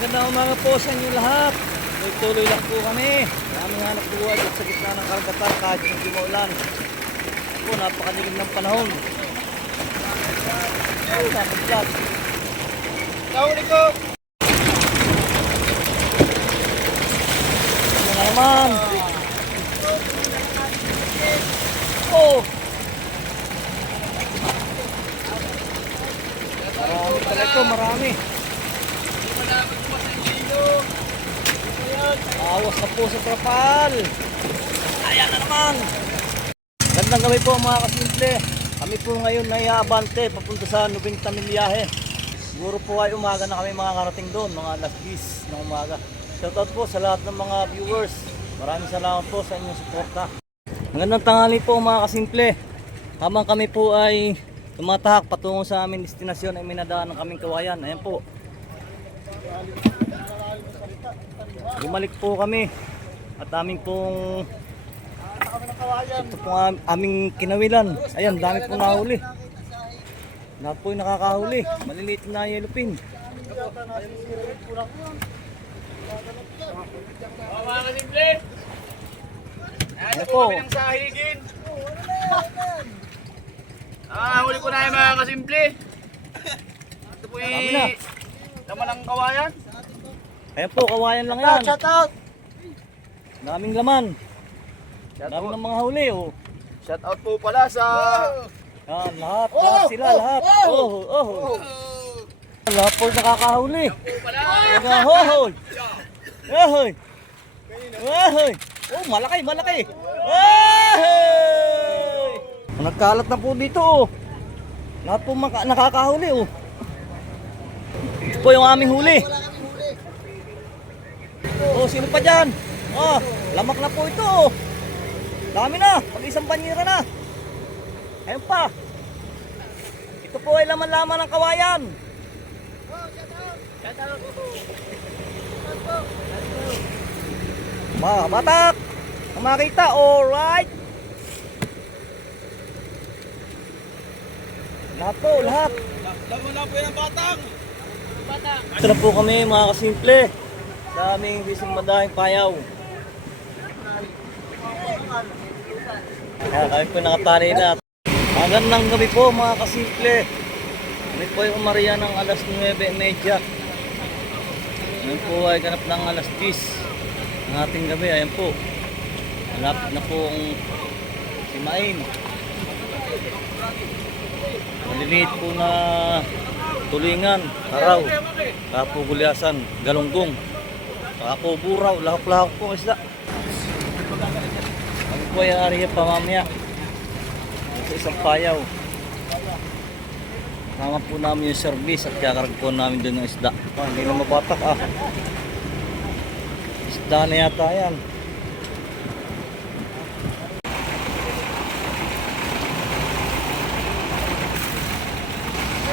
Magandang umaga po sa inyo lahat. Tuloy-tuloy lang po kami. Maraming hanap buhay at sa gitna ng karagatan kahit hindi maulan. Po, napakadilim ng panahon. Ay, napaglat. Nahuli ko! Ano na naman? Oh! Marami pala ito, marami. Awas na po sa trapal. Ayan na naman. Gandang gabi po mga kasimple. Kami po ngayon na iaabante papunta sa 90 milyahe. Siguro po ay umaga na kami makakarating doon, mga alas 10 ng umaga. Shoutout po sa lahat ng mga viewers. Maraming salamat po sa inyong suporta. Magandang tanghali po mga kasimple. Habang kami po ay tumatahak patungo sa aming destinasyon ay minadaan ng kaming kawayan. Ayan po. Bumalik po kami at aming pong ito pong aming kinawilan. Ayan, dami pong nahuli. Lahat po yung nakakahuli. Maliliit na yellowfin. Mga kasimple! Ano po? Kami ng sahigin! Huli ko na yung mga kasimple. Ito po Marami na. laman ng kawayan. Ayan po, kawayan lang yan. Shout out! Daming laman. Daming ng mga huli. Oh. Shout out po pala sa... Yan, lahat sila, lahat. Lahat po nakakahuli. Hohoy! Hohoy! Hohoy! Oh, malaki, malaki! Hohoy! Nagkalat na po dito, oh. Lahat po nakakahuli, oh. Ito po yung aming huli. Oh, sino pa dyan? Oh, lamak na po ito, oh. Dami na, pag-isang banyera na. Ayun pa. Ito po ay laman-laman ng kawayan. Mga batak, ang makita, alright. Lahat po, lahat. Laman na po yung batang! Ito na po kami mga kasimple sa aming fishing madahing payaw. Kaya kami po nakatali na. Magandang gabi po mga kasimple. Kami po yung umariya ng alas 9:30. Ngayon po ay ganap ng alas 10 ng ating gabi. Ayan po. Malapit na po ang simain. Maliliit po na tulingan, araw, kapugulyasan, galunggong, kapuburaw, lahok-lahok po isda. Kami po ay ariya pamamaya sa isang payaw. Tama po namin yung service at kakarag po namin doon ng isda. Hindi na mabatak Isda na yata yan.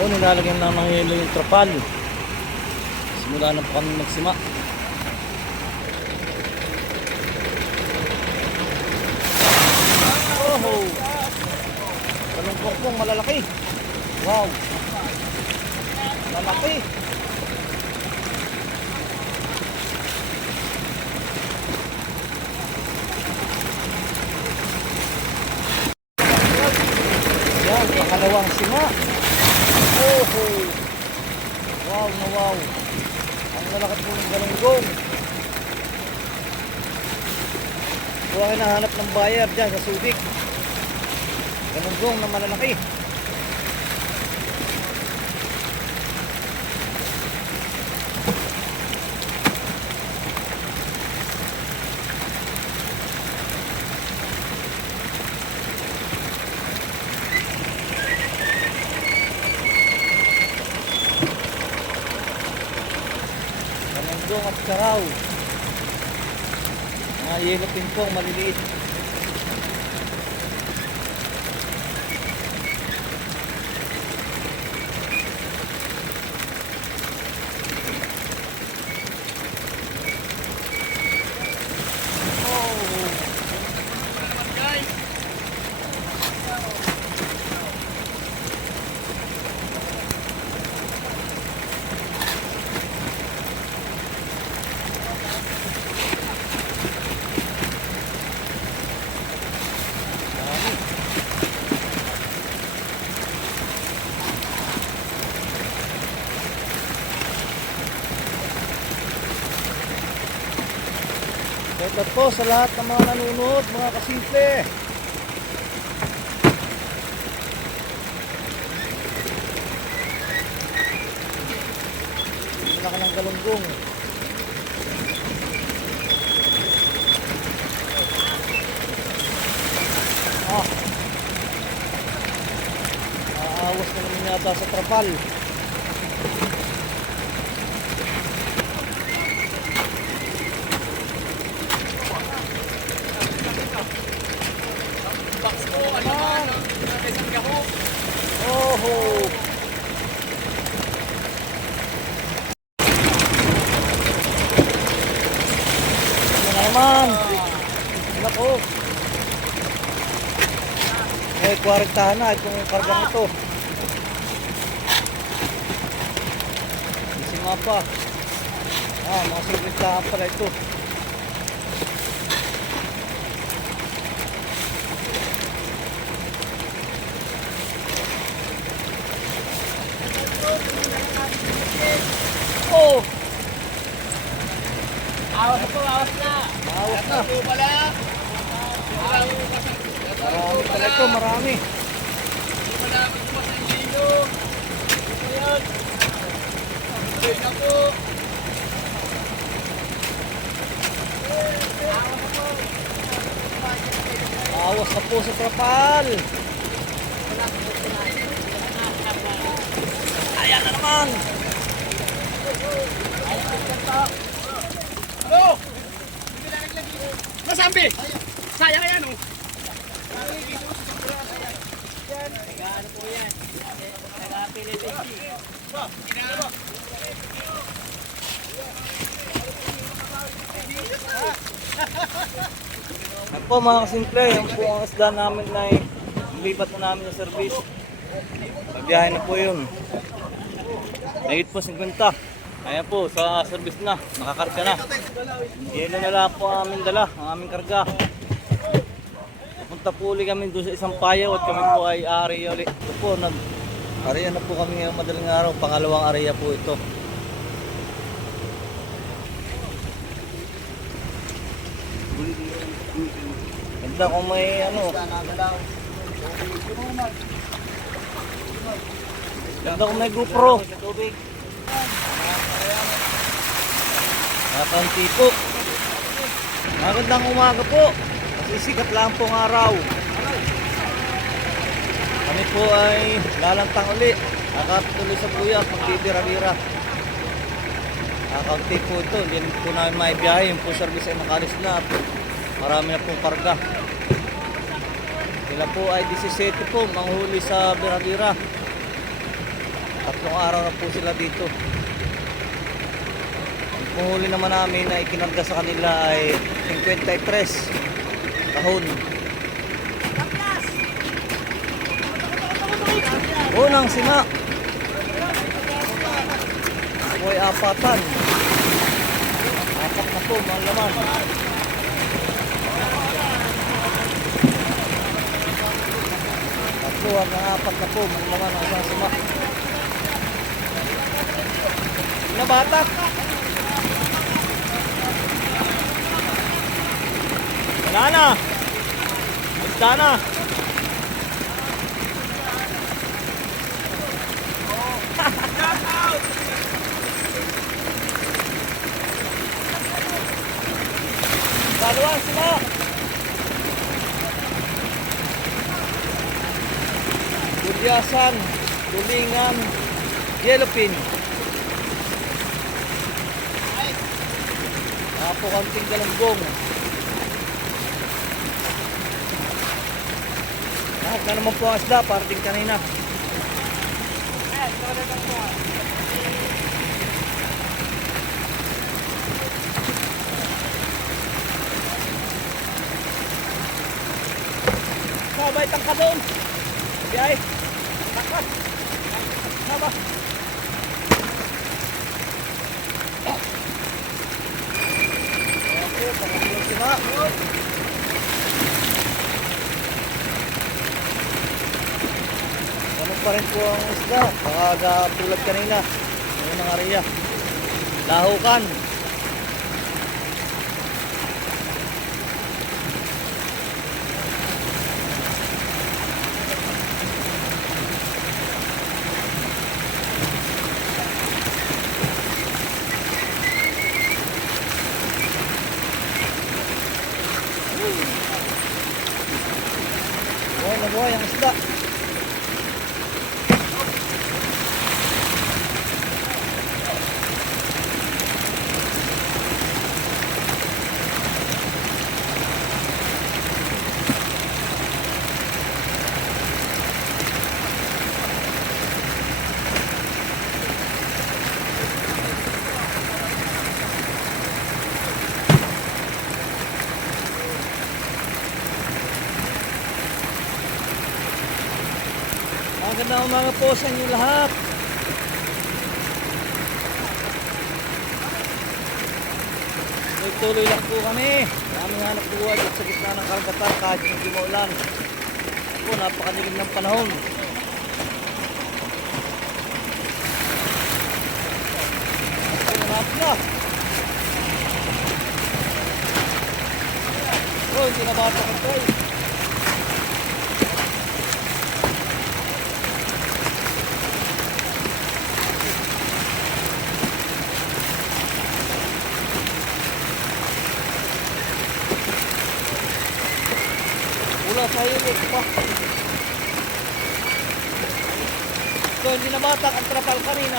O, nilalagyan lang ng yelo yung trapal. Simula na po kami magsima. Oh, talong-pong malalaki. Wow. Malalaki. Yan, pangalawang sima. Oh, wow na wow. Ang lalaki po ng galunggong. Kung ang hinahanap ng buyer dyan sa Subic, galunggong na malalaki. Galunggong at saraw. Mga yellowfin po, maliliit. Shout out po sa lahat ng mga nanonood, mga kasimple. Wala ka ng galunggong. Ah. Aawas na naman yata sa trapal. Oho! Ano na naman? Nako! Eh, 40 na itong kargang ito. Gising nga pa. Mga 50 pala ito. Oh! Awas po, awas na. Awas na. Ito pala. Marami pala ito, marami. Malapit po sa inyo. Ayan. Ayan na po. Awas na po sa trapal. Ayan na naman. Ano? Masambi. Sayang yan oh. Ano po yan? Yan po mga kasimple, yan po ang isda namin na lipat na namin sa service. Pagbiyahe na po yun. Mahigit po 50. Ayan po, sa service na, nakakarga na. Yelo na lang po ang aming dala, ang aming karga. Punta po ulit kami doon sa isang payaw at kami po ay area ulit. Ito po, area na po kami ngayong madaling araw, pangalawang area po ito. Ganda kung may ano. Ganda kung may GoPro. Nakanti po. Magandang umaga po. Masisikat lang pong araw. Kami po ay lalantang uli. Nakatuloy sa buyak, magbibira-bira. Nakaunti po ito. Hindi po namin maibiyahe. Yung po service ay nakalis na. Marami na pong karga. Sila po ay 17 po manghuli sa bira-bira. 3 araw na po sila dito. Ang panghuli naman namin na ikinarga sa kanila ay 53 kahon. Unang sima. Ako ay apatan. Apat na po mga laman. Tatlo hanggang apat na po mga laman ang isang sima. Nabatak. Wala na. Basta na. Dalawa sila. Gudyasan, tulingan, yellowfin. Napakanting galunggong. Lahat na naman po ang isda, parting kanina. Sabay tangka doon. Biyay. Tangka. Saba. Okay, pangatulong sila. Ganun pa rin po ang isda. Baka tulad kanina. Ngayon ang area. Lahukan. Magandang umaga po sa inyo lahat. Tuloy lang po kami. Aming hanap buhay at sa gitna ng karagatan kahit hindi maulan. Ako, napakadilim ng panahon. Ako, hanap na. Oh, hindi na bata ko ito eh. Wala sa hilig pa. So, hindi na batak ang trapal kanina.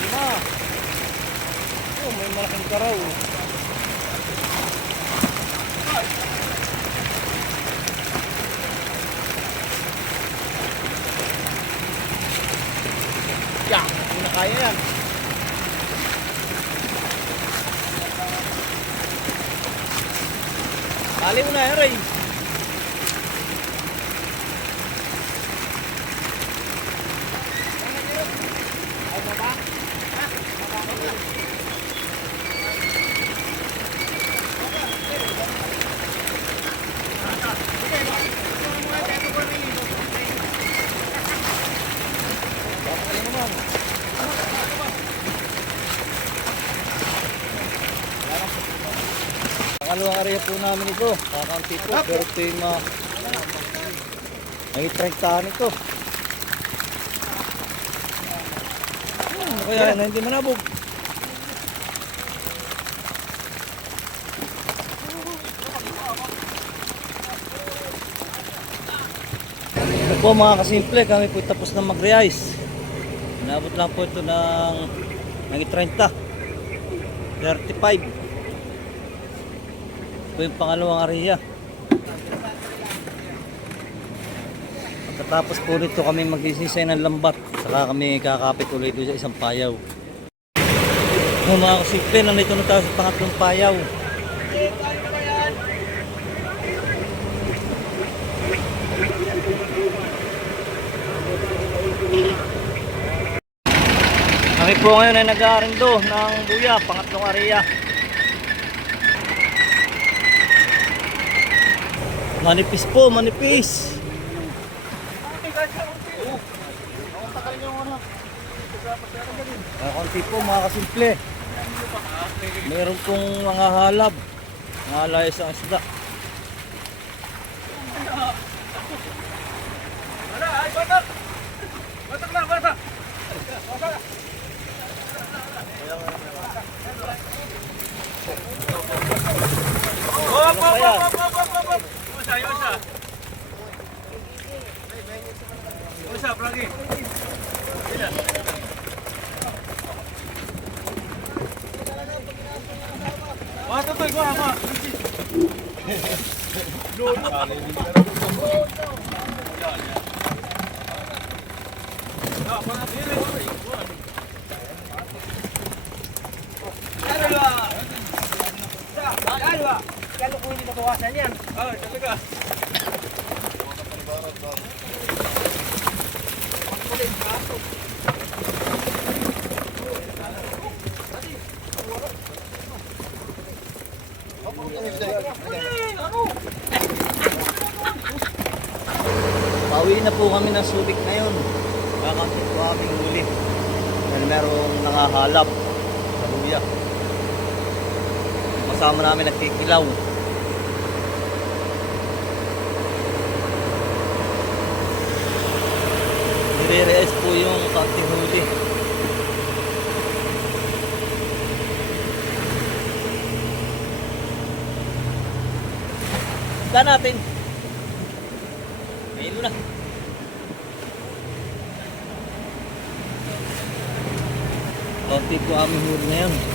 Lima. Oh, may malaking karaw. Yeah, hindi na kaya yan. Kali mo na yan, Ray. Pangalawang area po namin ito, kakanti po, pero ito yung may 30 ito. Ano kaya yan, hindi manabog. Ito po mga kasimple, kami po tapos na mag-re-ice. Inabot lang po ito ng 30, 35. Ito yung pangalawang area. Pagkatapos po nito kami magsisisay ng lambat. Saka kami kakapit ulit doon sa isang payaw. Mga kasimple, nandito na tayo sa pangatlong payaw. Kami po ngayon ay nag-aarindo ng buya, pangatlong area. Manipis po, manipis. Konti po mga kasimple. Meron pong mga halab. Mga layas ang isda. Batak! Batak na, batak! Usap lagi. Wah, tutoy gua apa? Kalau kunin di kawasan yan. Oh, talaga. Pauwi na po kami ng Subic ngayon. Kakanti po aming huli. Dahil merong nangahalap sa luya. Kasama namin nagkikilaw. Nire-reis po yung kanting huli. Saan natin? Ayun na. Konti po aming huli ngayon.